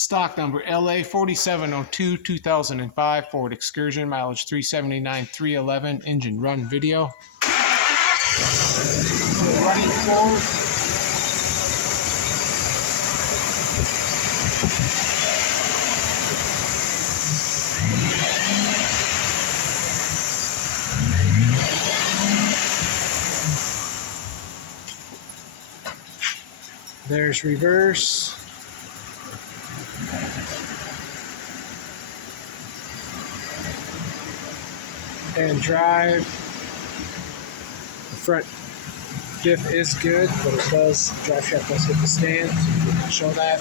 Stock number LA4702 2005 Ford Excursion, mileage 379, 311, engine run video. Running forward. There's reverse. And drive. The front diff is good, but it does, the drive shaft does hit the stand, so you can show that.